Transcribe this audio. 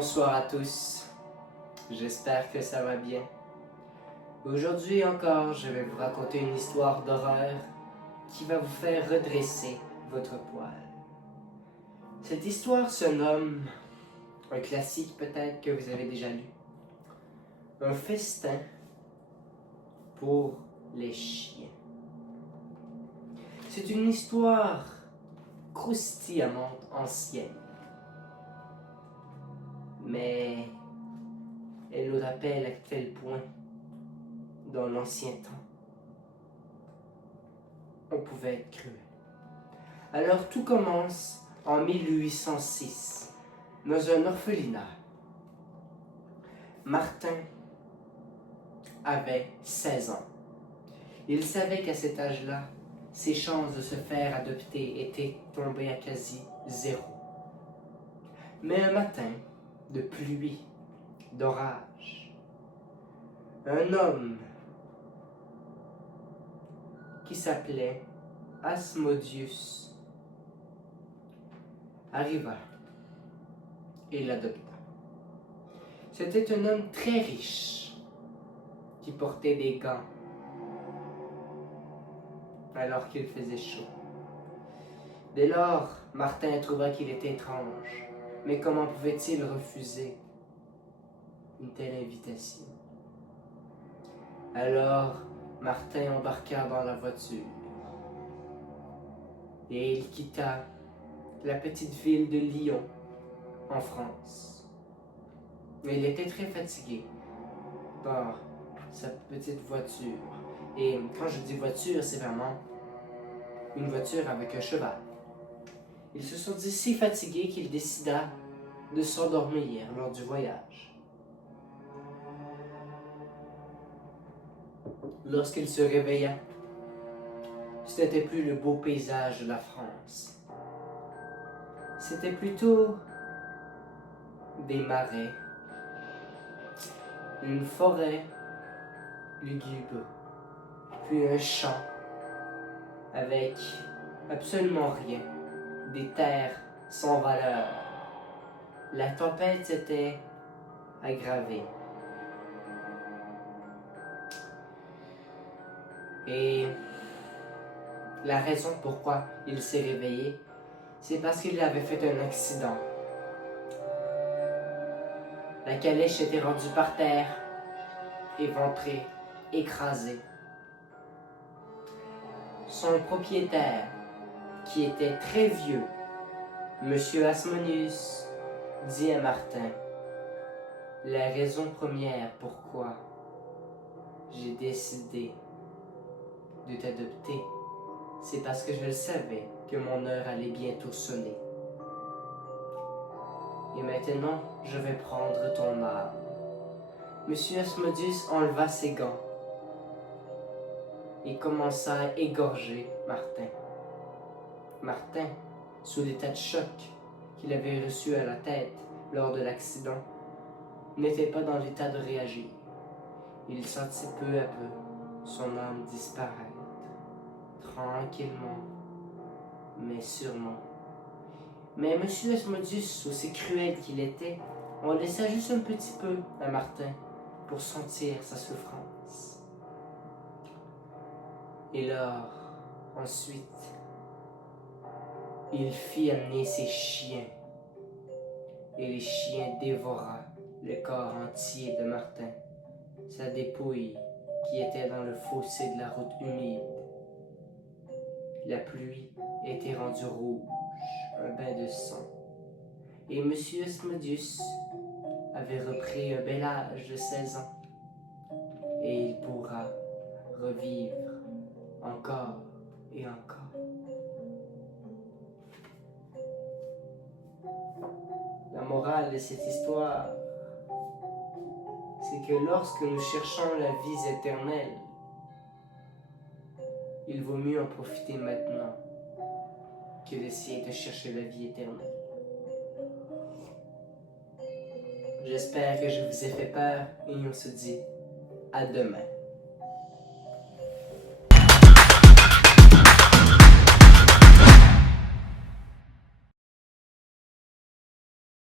Bonsoir à tous, j'espère que ça va bien. Aujourd'hui encore, je vais vous raconter une histoire d'horreur qui va vous faire redresser votre poil. Cette histoire se nomme, un classique peut-être que vous avez déjà lu, Un festin pour les chiens. C'est une histoire croustillante ancienne, mais elle nous rappelle à quel point, dans l'ancien temps, on pouvait être cruel. Alors tout commence en 1806, dans un orphelinat. Martin avait 16 ans. Il savait qu'à cet âge-là, ses chances de se faire adopter étaient tombées à quasi zéro. Mais un matin de pluie, d'orage, un homme qui s'appelait Asmodeus arriva et l'adopta. C'était un homme très riche qui portait des gants alors qu'il faisait chaud. Dès lors, Martin trouva qu'il était étrange, mais comment pouvait-il refuser une telle invitation? Alors, Martin embarqua dans la voiture et il quitta la petite ville de Lyon, en France. Mais il était très fatigué par sa petite voiture. Et quand je dis voiture, c'est vraiment une voiture avec un cheval. Il se sentit si fatigué qu'il décida de s'endormir lors du voyage. Lorsqu'il se réveilla, ce n'était plus le beau paysage de la France. C'était plutôt des marais, une forêt lugubre, puis un champ avec absolument rien, des terres sans valeur. La tempête s'était aggravée. Et la raison pourquoi il s'est réveillé, c'est parce qu'il avait fait un accident. La calèche était rendue par terre, éventrée, écrasée. Son propriétaire, qui était très vieux, Monsieur Asmodeus, dit à Martin: la raison première pourquoi j'ai décidé de t'adopter, c'est parce que je le savais que mon heure allait bientôt sonner. Et maintenant, je vais prendre ton âme. Monsieur Asmodeus enleva ses gants et commença à égorger Martin. Martin, sous l'état de choc qu'il avait reçu à la tête lors de l'accident, n'était pas dans l'état de réagir. Il sentit peu à peu son âme disparaître, tranquillement, mais sûrement. Mais M. Asmodeus, aussi cruel qu'il était, en laissa juste un petit peu à Martin pour sentir sa souffrance. Et lors, ensuite, il fit amener ses chiens, et les chiens dévora le corps entier de Martin, sa dépouille qui était dans le fossé de la route humide. La pluie était rendue rouge, un bain de sang, et M. Asmodeus avait repris un bel âge de 16 ans, et il pourra revivre encore et encore. La morale de cette histoire, c'est que lorsque nous cherchons la vie éternelle, il vaut mieux en profiter maintenant que d'essayer de chercher la vie éternelle. J'espère que je vous ai fait peur et on se dit à demain.